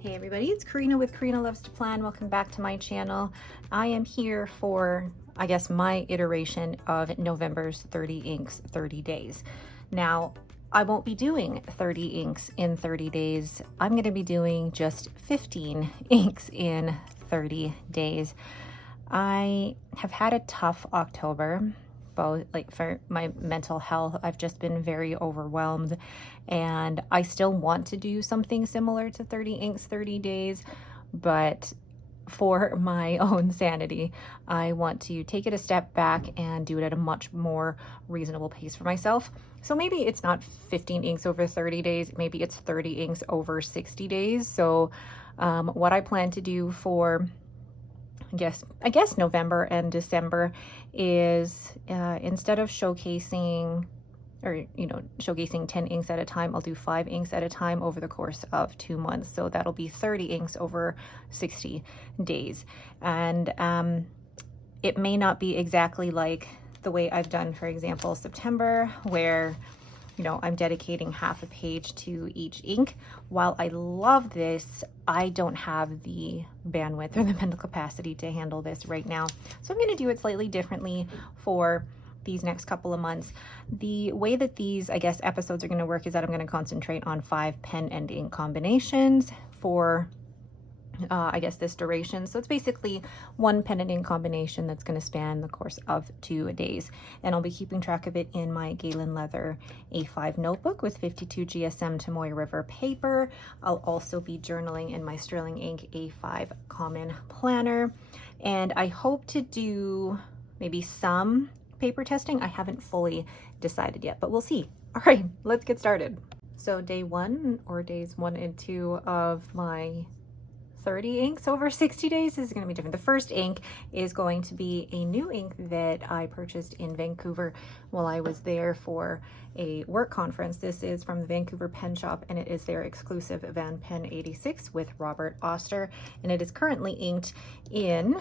Hey everybody, it's Karina with Karina Loves to Plan. Welcome back to my channel. I am here for, I guess, my iteration of November's 30 inks, 30 days. Now, I won't be doing 30 inks in 30 days. I'm going to be doing just 15 inks in 30 days. I have had a tough October, both like for my mental health. I've just been very overwhelmed, and I still want to do something similar to 30 inks, 30 days, but for my own sanity, I want to take it a step back and do it at a much more reasonable pace for myself. So maybe it's not 15 inks over 30 days, maybe it's 30 inks over 60 days. So what I plan to do for I guess November and December is instead of showcasing showcasing 10 inks at a time, I'll do 5 inks at a time over the course of 2 months. So that'll be 30 inks over 60 days. And it may not be exactly like the way I've done, for example, September, where I'm dedicating half a page to each ink. While I love this, I don't have the bandwidth or the mental capacity to handle this right now. So I'm going to do it slightly differently for these next couple of months. The way that these, I guess, episodes are going to work is that I'm going to concentrate on 5 pen and ink combinations for I guess this duration. So it's basically 1 pen and ink combination that's going to span the course of 2 days. And I'll be keeping track of it in my Galen leather A5 notebook with 52 GSM Tomoe River paper. I'll also be journaling in my Sterling Ink A5 common planner. And I hope to do maybe some paper testing. I haven't fully decided yet, but we'll see. All right, let's get started. So day 1, or days 1 and 2 of my 30 inks over 60 days is going to be different. The first ink is going to be a new ink that I purchased in Vancouver while I was there for a work conference. This is from the Vancouver Pen Shop, and it is their exclusive Van Pen 86 with Robert Oster, and it is currently inked in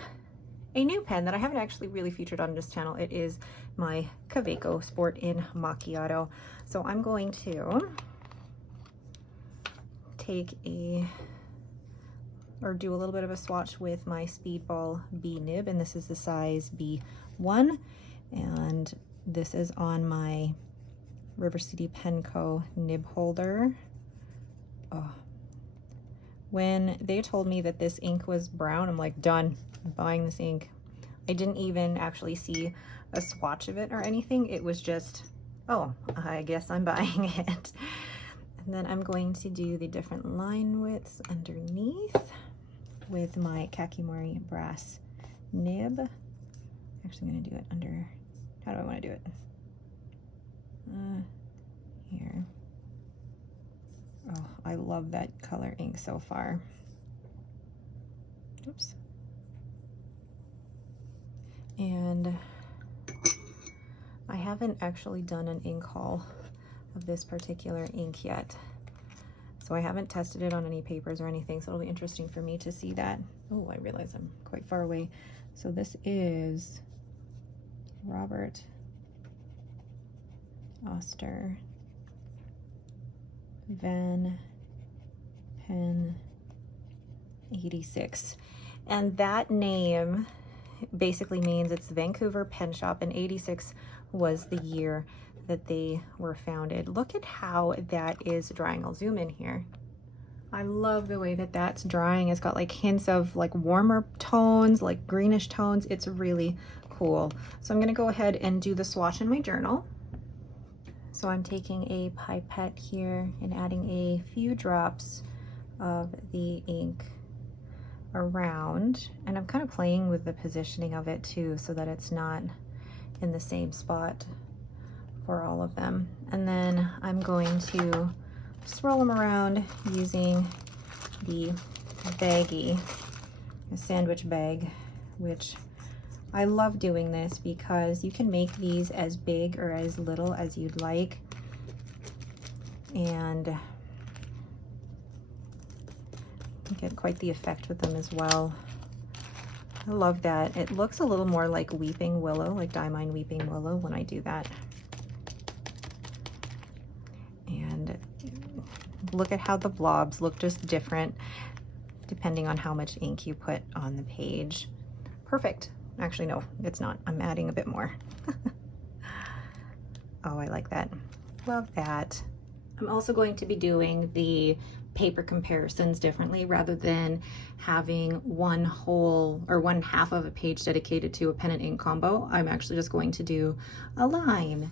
a new pen that I haven't actually really featured on this channel. It is my Kaweco Sport in Macchiato. So I'm going to do a little bit of a swatch with my Speedball B nib, and this is the size B1, and this is on my River City Pen Co. nib holder. Oh, when they told me that this ink was brown, I'm like, done, I'm buying this ink. I didn't even actually see a swatch of it or anything. It was just, oh, I guess I'm buying it. And then I'm going to do the different line widths underneath with my Kakimori brass nib. Actually, I'm going to do it under, how do I want to do it? Here. Oh, I love that color ink so far. Oops. And I haven't actually done an ink haul of this particular ink yet. So I haven't tested it on any papers or anything, so it'll be interesting for me to see that. Oh, I realize I'm quite far away. So this is Robert Oster Van Pen 86. And that name basically means it's the Vancouver Pen Shop, and 86 was the year that they were founded. Look at how that is drying. I'll zoom in here. I love the way that that's drying. It's got like hints of like warmer tones, like greenish tones. It's really cool. So I'm gonna go ahead and do the swatch in my journal. So I'm taking a pipette here and adding a few drops of the ink around, and I'm kind of playing with the positioning of it too, so that it's not in the same spot for all of them. And then I'm going to swirl them around using the baggie, a sandwich bag, which I love doing this because you can make these as big or as little as you'd like, and get quite the effect with them as well. I love that. It looks a little more like Weeping Willow, like Diamine Weeping Willow when I do that. And look at how the blobs look just different. depending on how much ink you put on the page. Perfect. Actually, no, it's not. I'm adding a bit more. Oh, I like that. Love that. I'm also going to be doing the paper comparisons differently. Rather than having one whole or one half of a page dedicated to a pen and ink combo, I'm actually just going to do a line,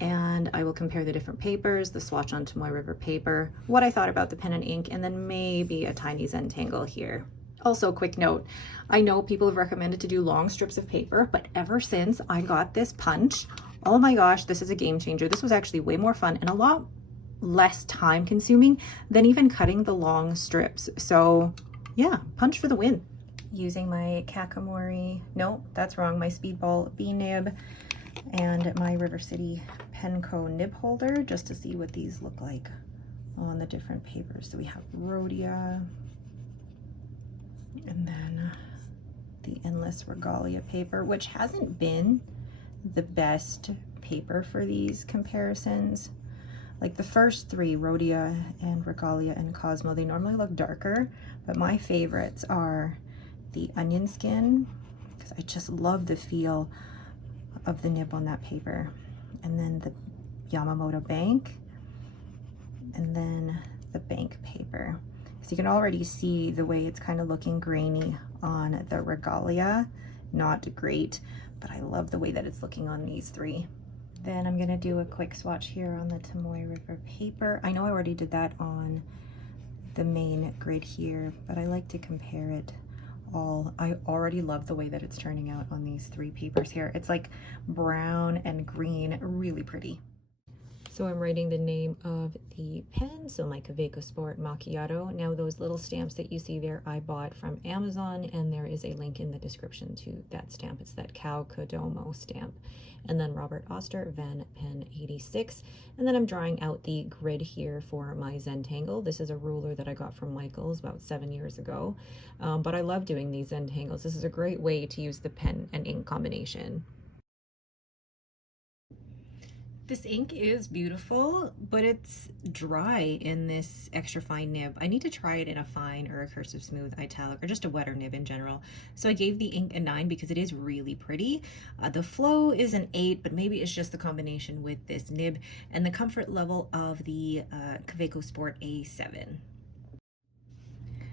and I will compare the different papers, the swatch on Tomoe River paper, what I thought about the pen and ink, and then maybe a tiny Zentangle here. Also, quick note, I know people have recommended to do long strips of paper, but ever since I got this punch, oh my gosh, this is a game changer. This was actually way more fun and a lot less time consuming than even cutting the long strips. So yeah, punch for the win. Using my Kakamori, no, that's wrong, my Speedball B nib and my River City Penco nib holder just to see what these look like on the different papers. So we have Rhodia, and then the Endless Regalia paper, which hasn't been the best paper for these comparisons. Like the first three, Rhodia and Regalia and Cosmo, they normally look darker, but my favorites are the Onion Skin, because I just love the feel of the nib on that paper, and then the Yamamoto Bank, and then the Bank paper. So you can already see the way it's kind of looking grainy on the Regalia. Not great, but I love the way that it's looking on these three. Then I'm gonna do a quick swatch here on the Tomoe River paper. I know I already did that on the main grid here, but I like to compare it all. I already love the way that it's turning out on these three papers here. It's like brown and green, really pretty. So I'm writing the name of the pen, so my Kaweco Sport Macchiato. Now those little stamps that you see there, I bought from Amazon, and there is a link in the description to that stamp. It's that Cow Kodomo stamp. And then Robert Oster, Van Pen 86. And then I'm drawing out the grid here for my Zentangle. This is a ruler that I got from Michael's about 7 years ago. But I love doing these Zentangles. This is a great way to use the pen and ink combination. This ink is beautiful, but it's dry in this extra fine nib. I need to try it in a fine or a cursive smooth italic or just a wetter nib in general. So I gave the ink a 9 because it is really pretty. The flow is an 8, but maybe it's just the combination with this nib and the comfort level of the Kaweco Sport A7.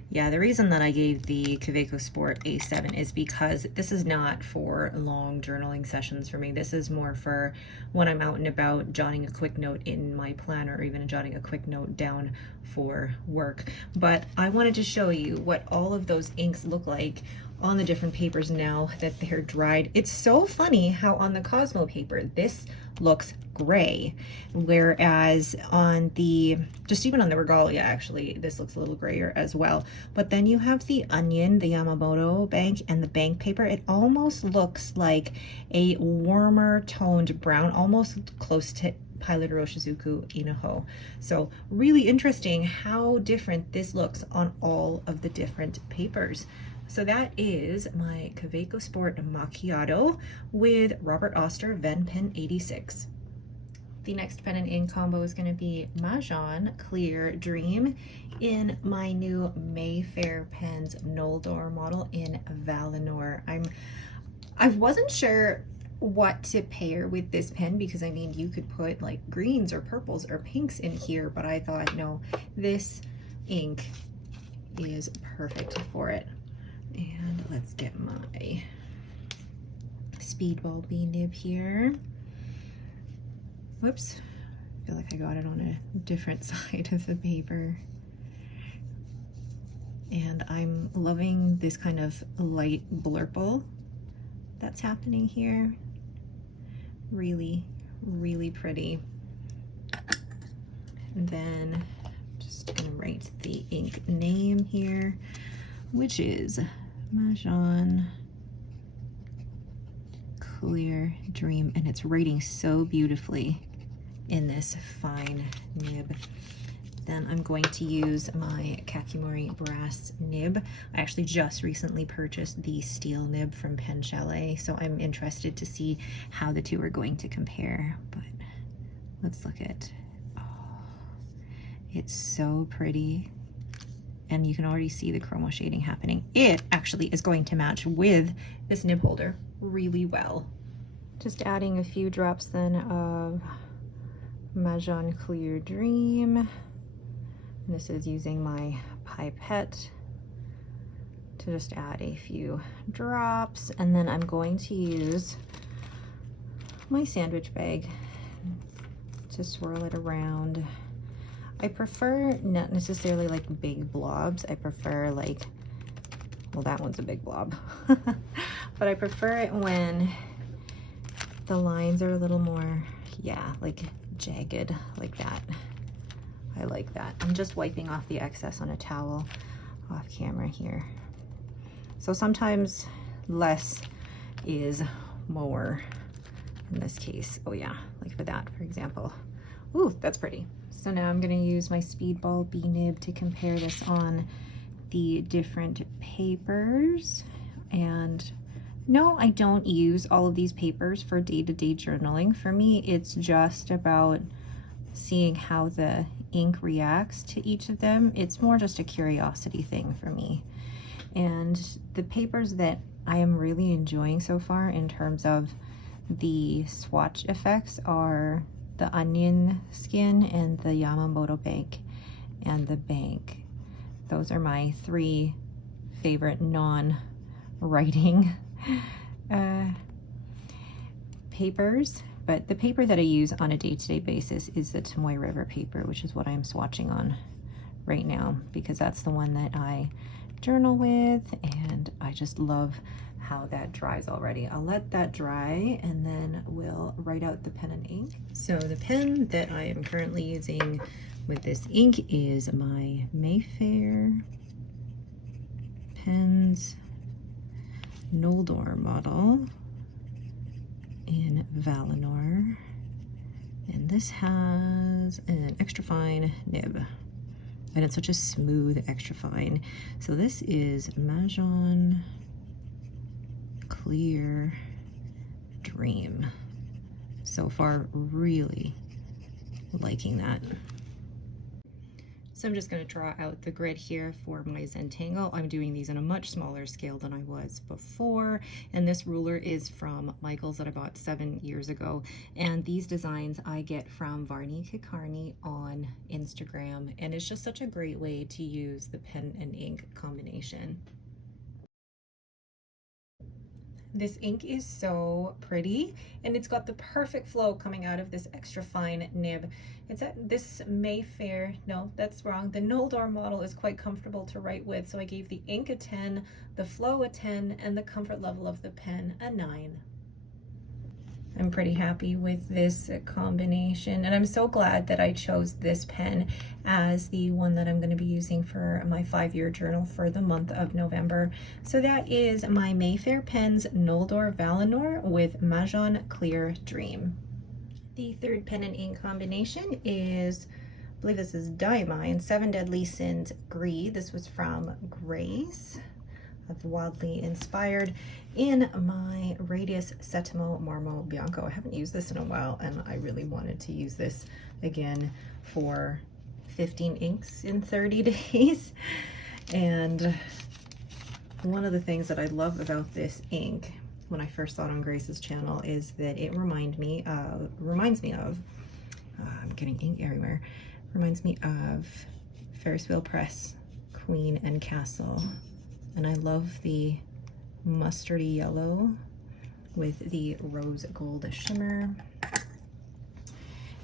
Yeah, the reason that I gave the Kaweco Sport A7 is because this is not for long journaling sessions for me. This is more for when I'm out and about, jotting a quick note in my planner, or even jotting a quick note down for work. But I wanted to show you what all of those inks look like on the different papers now that they're dried. It's so funny how on the Cosmo paper, this looks gray, whereas on the, just even on the Regalia, actually, this looks a little grayer as well. But then you have the Onion, the Yamamoto Bank, and the Bank paper. It almost looks like a warmer toned brown, almost close to Pilot Roshizuku Inaho. So really interesting how different this looks on all of the different papers. So that is my Kaweco Sport Macchiato with Robert Oster Van Pen 86. The next pen and ink combo is going to be Mahjong Clear Dream in my new Mayfair Pens Noldor model in Valinor. I wasn't sure what to pair with this pen, because I mean, you could put like greens or purples or pinks in here, but I thought, no, this ink is perfect for it. And let's get my Speedball B nib here. Whoops, I feel like I got it on a different side of the paper. And I'm loving this kind of light blurple that's happening here. Really, really pretty. And then just gonna write the ink name here, which is Mahjong Clear Dream, and it's writing so beautifully in this fine nib. Then I'm going to use my Kakimori brass nib. I actually just recently purchased the steel nib from PenChalet, so I'm interested to see how the two are going to compare. But let's look at, oh, it's so pretty and you can already see the chromo shading happening. It actually is going to match with this nib holder really well. Just adding a few drops then of Mahjong Clear Dream. This is using my pipette to just add a few drops, and then I'm going to use my sandwich bag to swirl it around. I prefer not necessarily like big blobs. I prefer like, well, that one's a big blob, but I prefer it when the lines are a little more, yeah, like jagged like that. I like that. I'm just wiping off the excess on a towel off camera here. So sometimes less is more in this case. Oh yeah, like for that, for example. Ooh, that's pretty. So now I'm gonna use my Speedball B-nib to compare this on the different papers. And no, I don't use all of these papers for day-to-day journaling. For me, it's just about seeing how the ink reacts to each of them. It's more just a curiosity thing for me. And the papers that I am really enjoying so far in terms of the swatch effects are the Onion Skin and the Yamamoto Bank and the Bank. Those are my three favorite non-writing papers. But the paper that I use on a day-to-day basis is the Tomoe River paper, which is what I'm swatching on right now, because that's the one that I journal with, and I just love how that dries already. I'll let that dry and then we'll write out the pen and ink. So the pen that I am currently using with this ink is my Mayfair Pens Noldor model in Valinor, and this has an extra fine nib. And it's such a smooth, extra fine. So this is Mahjong Clear Dream. So far, really liking that. So I'm just going to draw out the grid here for my Zentangle. I'm doing these in a much smaller scale than I was before. And this ruler is from Michael's that I bought 7 years ago. And these designs I get from Varney Kikarni on Instagram. And it's just such a great way to use the pen and ink combination. This ink is so pretty, and it's got the perfect flow coming out of this extra fine nib. It's at this Mayfair, no, that's wrong. The Noldor model is quite comfortable to write with, so I gave the ink a 10, the flow a 10, and the comfort level of the pen a 9. I'm pretty happy with this combination, and I'm so glad that I chose this pen as the one that I'm going to be using for my 5-year journal for the month of November. So that is my Mayfair Pens Noldor Valinor with Mahjong Clear Dream. The third pen and ink combination is, I believe this is Diamine 7 Deadly Sins Greed. This was from Grace of Wildly Inspired in my Radius Setimo Marmo Bianco. I haven't used this in a while, and I really wanted to use this again for 15 inks in 30 days. And one of the things that I love about this ink when I first saw it on Grace's channel is that it reminds me of I'm getting ink everywhere, reminds me of Ferris Wheel Press, Queen and Castle. And I love the mustardy yellow with the rose gold shimmer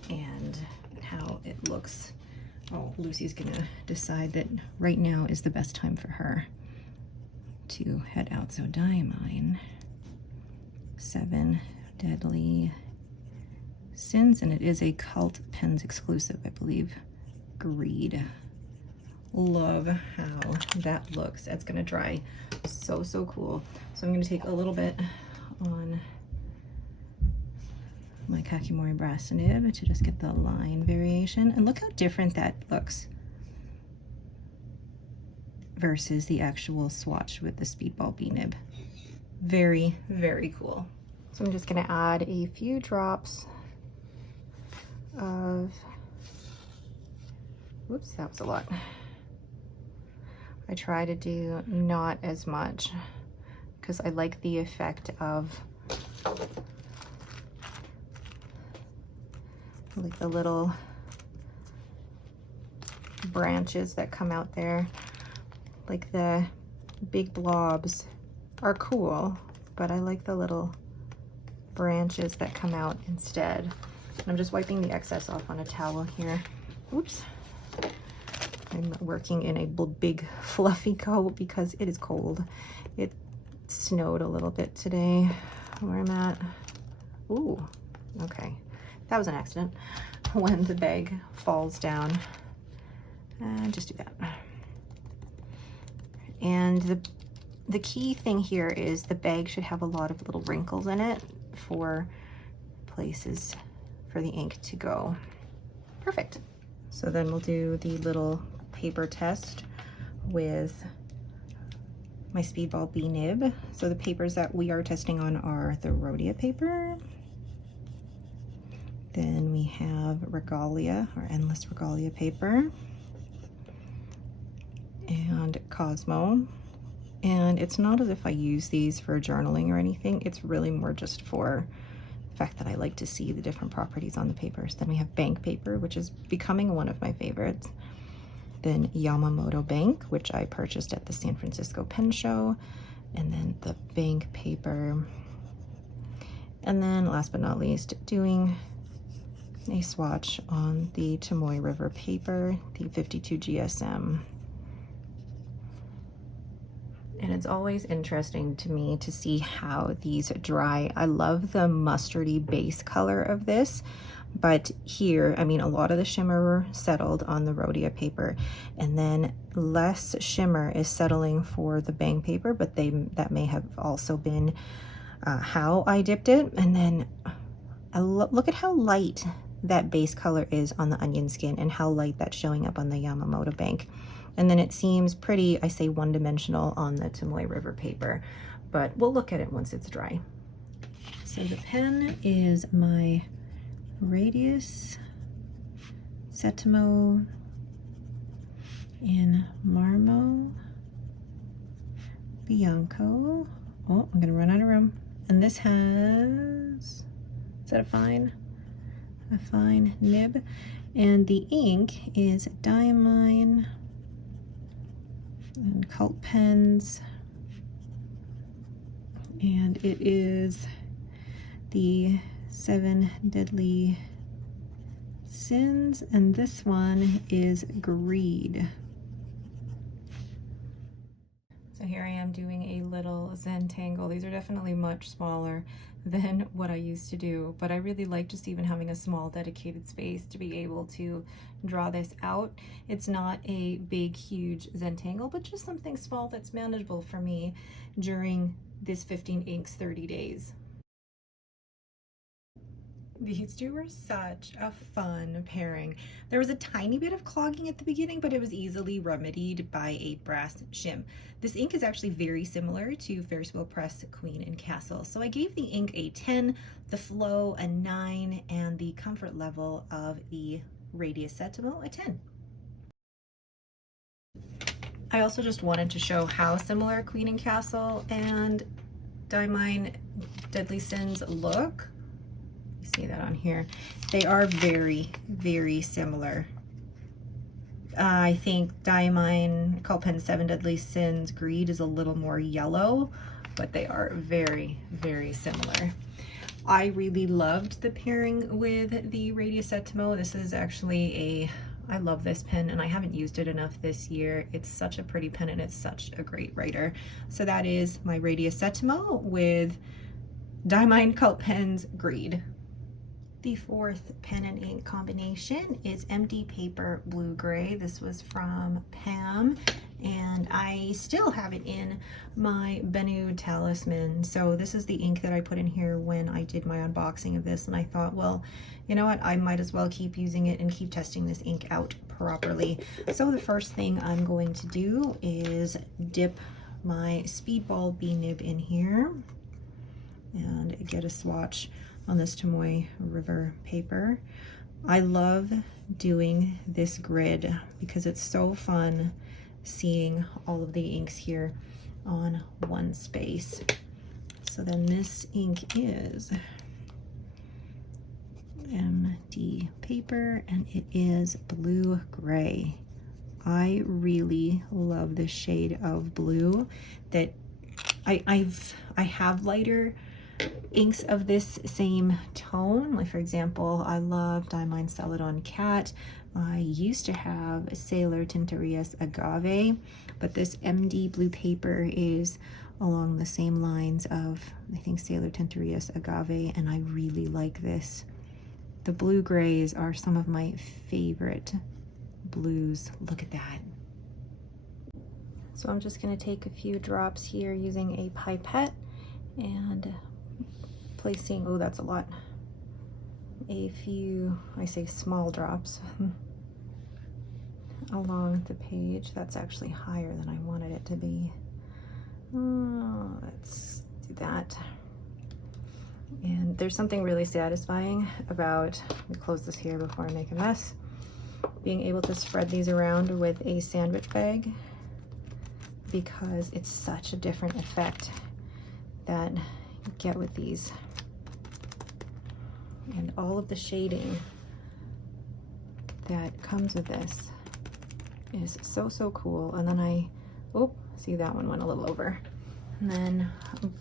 and how it looks. Oh, Lucy's gonna decide that right now is the best time for her to head out. So Diamine 7 Deadly Sins, and it is a Cult Pens exclusive, I believe. Greed. Love how that looks. It's gonna dry so cool. So I'm gonna take a little bit on my Kakimori brass nib to just get the line variation, and look how different that looks versus the actual swatch with the Speedball B nib. Very cool. So I'm just gonna add a few drops of, whoops, that was a lot, I try to do not as much because I like the effect of like the little branches that come out there. Like the big blobs are cool, but I like the little branches that come out instead. And I'm just wiping the excess off on a towel here. Oops. I'm working in a big fluffy coat because it is cold. It snowed a little bit today where I'm at. Ooh, okay. That was an accident. When the bag falls down, just do that. And the key thing here is the bag should have a lot of little wrinkles in it for places for the ink to go. Perfect. So then we'll do the little paper test with my Speedball B nib. So the papers that we are testing on are the Rhodia paper. Then we have Regalia, or Endless Regalia paper, and Cosmo. And it's not as if I use these for journaling or anything. It's really more just for the fact that I like to see the different properties on the papers. Then we have bank paper, which is becoming one of my favorites. Then Yamamoto Bank, which I purchased at the San Francisco Pen Show. And then the bank paper. And then last but not least, doing a swatch on the Tomoe River paper, the 52 GSM. And it's always interesting to me to see how these dry. I love the mustardy base color of this, but here, I mean, a lot of the shimmer settled on the Rhodia paper, and then less shimmer is settling for the bank paper, but that may have also been how I dipped it. And then look at how light that base color is on the onion skin and how light that's showing up on the Yamamoto Bank. And then it seems pretty, I say, one-dimensional on the Tomoe River paper, but we'll look at it once it's dry. So the pen is my Radius Setimo in Marmo Bianco. Oh, I'm gonna run out of room. And this has, is that a fine nib? And the ink is Diamine and Cult Pens, and it is the 7 Deadly Sins, and this one is Greed. So here I am doing a little Zentangle. These are definitely much smaller than what I used to do, but I really like just even having a small dedicated space to be able to draw this out. It's not a big, huge Zentangle, but just something small that's manageable for me during this 15 inks 30 days. These two were such a fun pairing. There was a tiny bit of clogging at the beginning, but it was easily remedied by a brass shim. This ink is actually very similar to Ferris Wheel Press Queen and Castle. So I gave the ink a 10, the flow a 9, and the comfort level of the Radius Setimo a 10. I also just wanted to show how similar Queen and Castle and Diamine Deadly Sins look. See that on here. They are very, very similar. I think Diamine Cult Pen 7 Deadly Sins Greed is a little more yellow, but they are very, very similar. I really loved the pairing with the Radius Setimo. This is actually I love this pen and I haven't used it enough this year. It's such a pretty pen and it's such a great writer. So that is my Radius Setimo with Diamine Cult Pens Greed. The fourth pen and ink combination is MD Paper Blue Gray. This was from Pam, and I still have it in my Bennu Talisman. So this is the ink that I put in here when I did my unboxing of this, and I thought, well, you know what, I might as well keep using it and keep testing this ink out properly. So the first thing I'm going to do is dip my Speedball B nib in here and get a swatch on this Tomoe River paper. I love doing this grid because it's so fun seeing all of the inks here on one space. So then this ink is MD paper, and it is blue gray. I really love this shade of blue. That I have lighter inks of this same tone. Like for example, I love Diamine Celadon Cat. I used to have Sailor Tintorius Agave, but this MD blue paper is along the same lines of, I think, Sailor Tintorius Agave, and I really like this. The blue grays are some of my favorite blues. Look at that. So I'm just going to take a few drops here using a pipette and placing, oh, that's a lot, a few, I say small drops along the page. That's actually higher than I wanted it to be. Let's do that. And there's something really satisfying about, let me close this here before I make a mess, being able to spread these around with a sandwich bag, because it's such a different effect that you get with these. And all of the shading that comes with this is so, so cool. And then oh, see, that one went a little over. And then I'm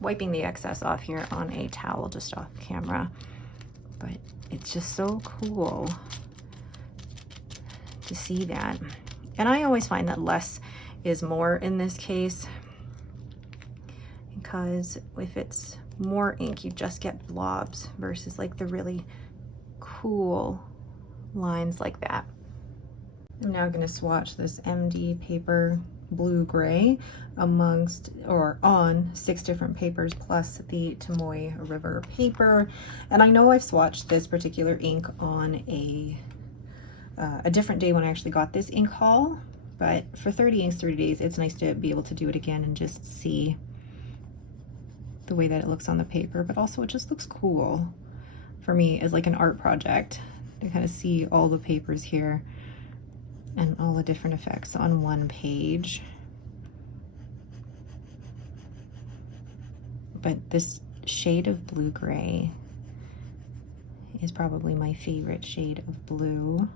wiping the excess off here on a towel just off camera. But it's just so cool to see that. And I always find that less is more in this case, because if it's more ink, you just get blobs versus like the really cool lines like that. I'm now going to swatch this MD paper blue gray amongst or on 6 different papers plus the Tomoe River paper. And I know I've swatched this particular ink on a different day when I actually got this ink haul, but for 30 inks 30 days, it's nice to be able to do it again and just see the way that it looks on the paper. But also it just looks cool for me as like an art project to kind of see all the papers here and all the different effects on one page. But this shade of blue gray is probably my favorite shade of blue.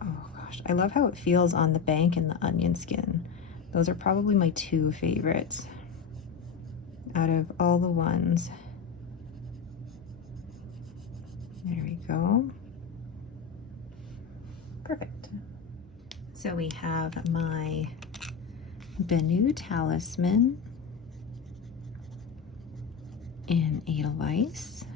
Oh gosh, I love how it feels on the bank and the onion skin. Those are probably my 2 favorites out of all the ones. There we go. Perfect. So we have my Benu Talisman in Edelweiss.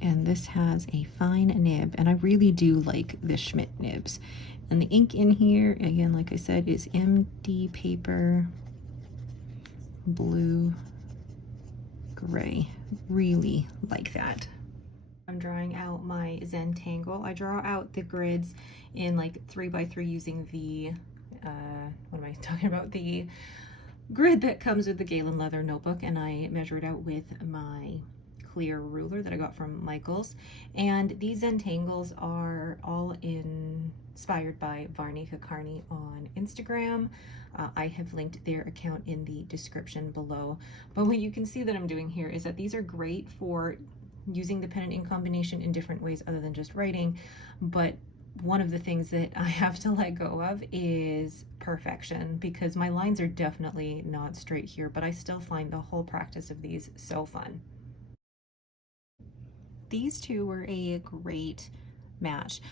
And this has a fine nib, and I really do like the Schmidt nibs. And the ink in here, again, like I said, is MD paper blue gray. Really like that. I'm drawing out my Zentangle. I draw out the grids in like 3x3 using the, what am I talking about? The grid that comes with the Galen leather notebook, and I measure it out with my clear ruler that I got from Michael's. And these Zentangles are all inspired by Varney Kakarni on Instagram. I have linked their account in the description below. But what you can see that I'm doing here is that these are great for using the pen and ink combination in different ways other than just writing. But one of the things that I have to let go of is perfection, because my lines are definitely not straight here, but I still find the whole practice of these so fun. These two were a great match.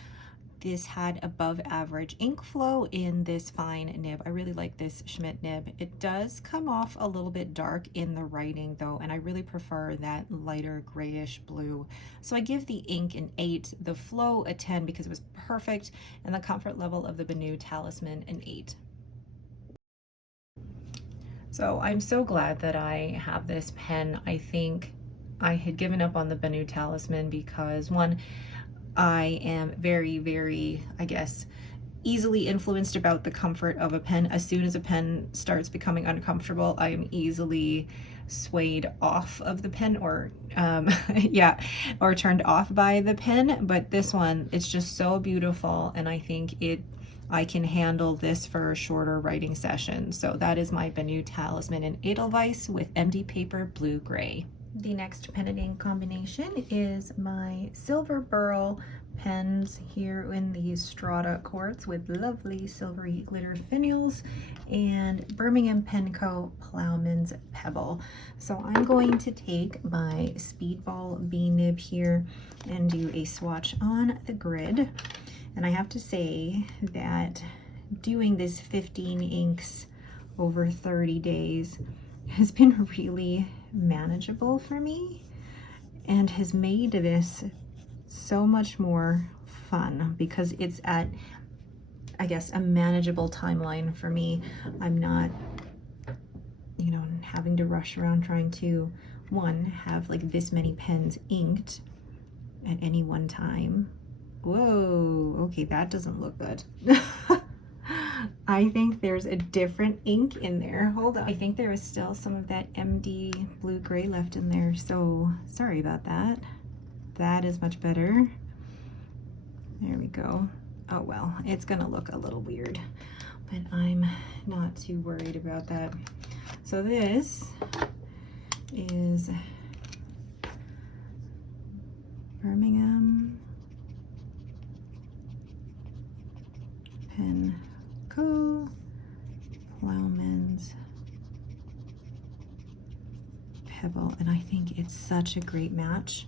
This had above average ink flow in this fine nib. I really like this Schmidt nib. It does come off a little bit dark in the writing though, and I really prefer that lighter grayish blue. So I give the ink an 8, the flow a 10 because it was perfect, and the comfort level of the Benu Talisman an 8. So I'm so glad that I have this pen. I think I had given up on the Benu Talisman because, one, I am very, very, I guess, easily influenced about the comfort of a pen. As soon as a pen starts becoming uncomfortable, I am easily swayed off of the pen, or yeah, or turned off by the pen. But this one, it's just so beautiful, and I think I can handle this for a shorter writing session. So that is my Benu Talisman in Edelweiss with MD paper blue gray. The next pen and ink combination is my SilverBurl Pens here in the Strata quartz with lovely silvery glitter finials, and Birmingham Pen Co. Plowman's Pebble. So I'm going to take my Speedball B nib here and do a swatch on the grid. And I have to say that doing this 15 inks over 30 days has been really manageable for me and has made this so much more fun because it's at, I guess, a manageable timeline for me. I'm not, you know, having to rush around trying to, one, have like this many pens inked at any one time. Whoa, okay, that doesn't look good. I think there's a different ink in there. Hold on. I think there is still some of that MD blue gray left in there, so sorry about that. That is much better. There we go. Oh well, it's gonna look a little weird, but I'm not too worried about that. So this is Birmingham Pen Co. Plowman's Pebble, and I think it's such a great match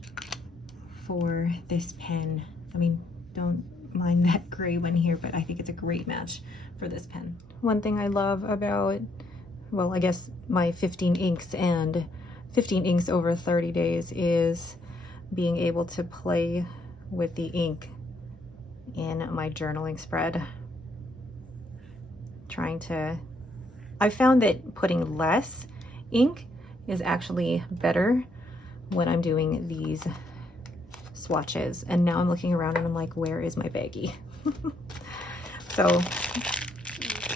for this pen. I mean, don't mind that gray one here, but I think it's a great match for this pen. One thing I love about, well, I guess my 15 inks and 15 inks over 30 days is being able to play with the ink in my journaling spread. I found that putting less ink is actually better when I'm doing these swatches. And now I'm looking around and I'm like, where is my baggie? So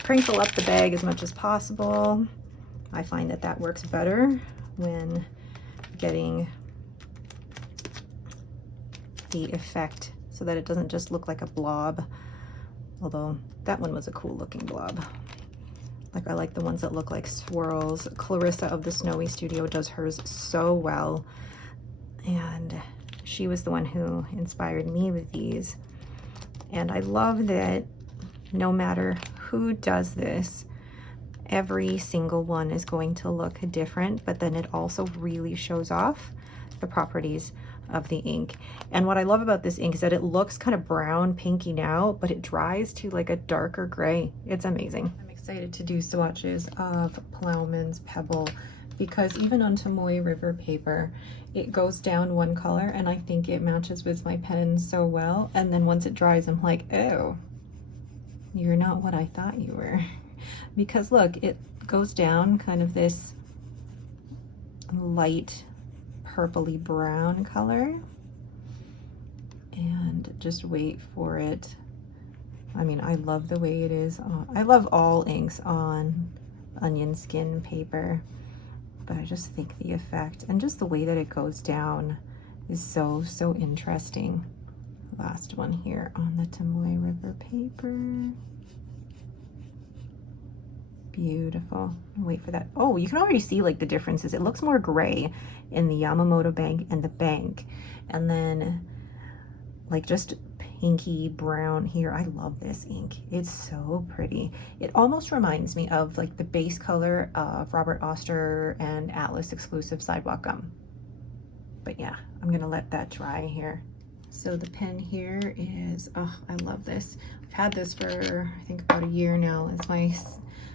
crinkle up the bag as much as possible. I find that that works better when getting the effect so that it doesn't just look like a blob. Although that one was a cool looking blob. Like, I like the ones that look like swirls. Clarissa of the Snowy Studio does hers so well. And she was the one who inspired me with these. And I love that no matter who does this, every single one is going to look different, but then it also really shows off the properties of the ink. And what I love about this ink is that it looks kind of brown pinky now, but it dries to like a darker gray. It's amazing. I'm excited to do swatches of Plowman's Pebble because even on Tomoe River paper, it goes down one color and I think it matches with my pen so well. And then once it dries, I'm like, oh, you're not what I thought you were. Because look, it goes down kind of this light purpley brown color, and just wait for it. I mean, I love the way it is. I love all inks on onion skin paper, but I just think the effect and just the way that it goes down is so interesting. Last one here on the Tomoe River paper. Beautiful. Wait for that. Oh, you can already see like the differences. It looks more gray in the Yamamoto bank and the bank, and then like just pinky brown here. I love this ink. It's so pretty. It almost reminds me of like the base color of Robert Oster and Atlas exclusive Sidewalk Gum. But yeah, I'm gonna let that dry here. So the pen here is, oh, I love this. I've had this for I think about a year now. It's my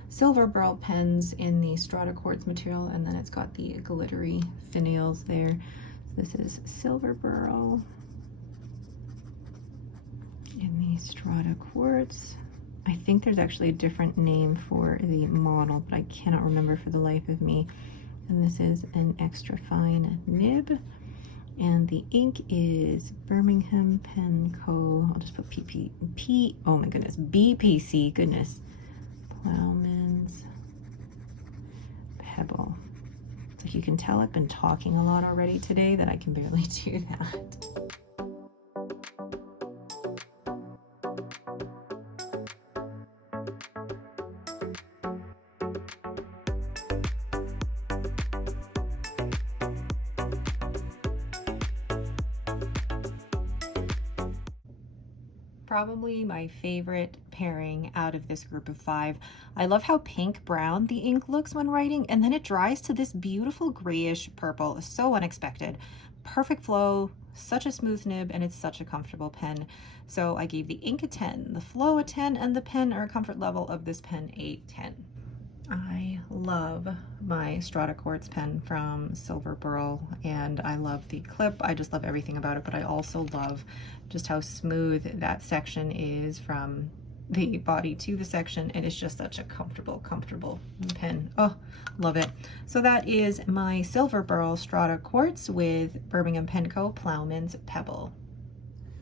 SilverBurl Pens in the Strata quartz material, and then it's got the glittery finials there. This is SilverBurl in the Strata quartz. I think there's actually a different name for the model, but I cannot remember for the life of me. And this is an extra fine nib. And the ink is Birmingham Pen Co. I'll just put oh my goodness, BPC, goodness. Plowman's Pebble. So you can tell I've been talking a lot already today that I can barely do that. Probably my favorite pairing out of this group of 5. I love how pink brown the ink looks when writing, and then it dries to this beautiful grayish purple. So unexpected. Perfect flow, such a smooth nib, and it's such a comfortable pen. So I gave the ink a 10, the flow a 10, and the pen or comfort level of this pen a 10. I love my Strata Quartz pen from SilverBurl, and I love the clip. I just love everything about it, but I also love just how smooth that section is from the body to the section, and it's just such a comfortable pen. Oh, love it. So that is my SilverBurl Strata Quartz with Birmingham Pen Co. Plowman's Pebble.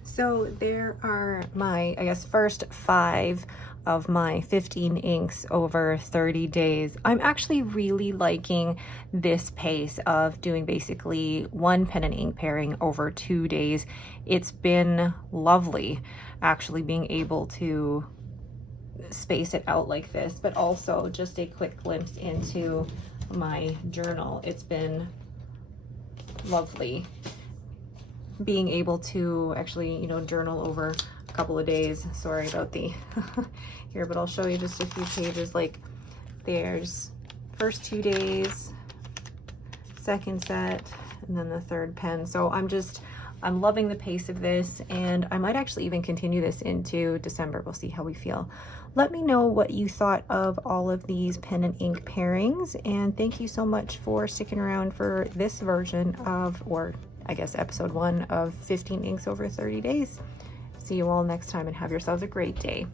So there are my, I guess, first 5 of my 15 inks over 30 days. I'm actually really liking this pace of doing basically 1 pen and ink pairing over 2 days. It's been lovely actually being able to space it out like this, but also just a quick glimpse into my journal. It's been lovely being able to actually, you know, journal over a couple of days. Sorry about the here, but I'll show you just a few pages. Like there's first 2 days, second set, and then the third pen. So I'm loving the pace of this, and I might actually even continue this into December. We'll see how we feel. Let me know what you thought of all of these pen and ink pairings, and thank you so much for sticking around for this version of, or I guess episode 1 of 15 inks over 30 days. See you all next time, and have yourselves a great day.